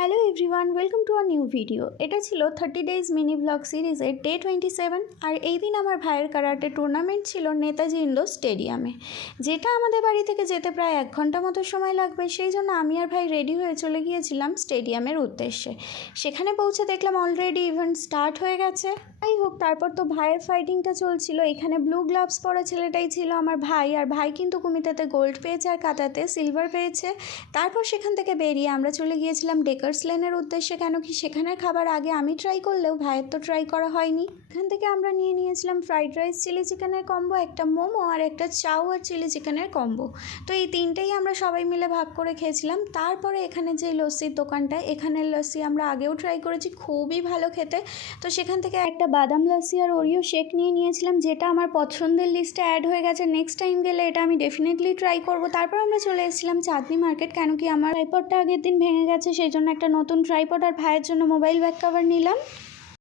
Hello everyone, welcome to a new video. এটা ছিল 30 days mini blog সিরিজের day 27। আর এই দিন আমার ভাইয়ের কারাটে টুর্নামেন্ট ছিল নেতাজি ইন্ডোর স্টেডিয়ামে, যেটা আমাদের বাড়ি থেকে যেতে প্রায় 1 ঘন্টা মতো সময় লাগবে। সেই জন্য আমি আর ভাই রেডি হয়ে চলে গিয়েছিলাম স্টেডিয়ামের উদ্দেশ্যে। সেখানে পৌঁছে দেখলাম অলরেডি ইভেন্ট স্টার্ট হয়ে গেছে। যাই হোক, তারপর তো ভাইয়ের ফাইটিংটা চলছিল। এখানে ব্লু গ্লাভস পরা ছেলেটাই ছিল আমার ভাই, আর ভাই কিন্তু কুমিতেতে গোল্ড পেয়েছে আর কাতাতে সিলভার পেয়েছে। তারপর সেখান থেকে বেরিয়ে আমরা চলে গিয়েছিলাম ডেকার্স লেনের উদ্দেশ্যে, কেন কি সেখানের খাবার আগে আমি ট্রাই করলেও ভাইয়ের তো ট্রাই করা হয়নি। এখান থেকে আমরা নিয়েছিলাম ফ্রাইড রাইস চিলি চিকেনের কম্বো, একটা মোমো আর একটা চাউ আর চিলি চিকেনের কম্বো। তো এই তিনটেই আমরা সবাই মিলে ভাগ করে খেয়েছিলাম। তারপরে এখানে যে লস্যির দোকানটা, এখানের লস্যি আমরা আগেও ট্রাই করেছি, খুবই ভালো খেতে। তো সেখান থেকে একটা বাদাম লস্যি আর ওরিও শেক নিয়েছিলাম, যেটা আমার পছন্দের লিস্টে অ্যাড হয়ে গেছে। নেক্সট টাইম গেলে এটা আমি ডেফিনেটলি ট্রাই করব। তারপর আমরা চলে এসেছিলাম চাঁদনি মার্কেট, কেন কি আমার ট্রাইপডটা আগের দিন ভেঙে গেছে, সেই জন্য একটা নতুন ট্রাইপড আর ভাইয়ের জন্য মোবাইল ব্যাক কভার নিলাম।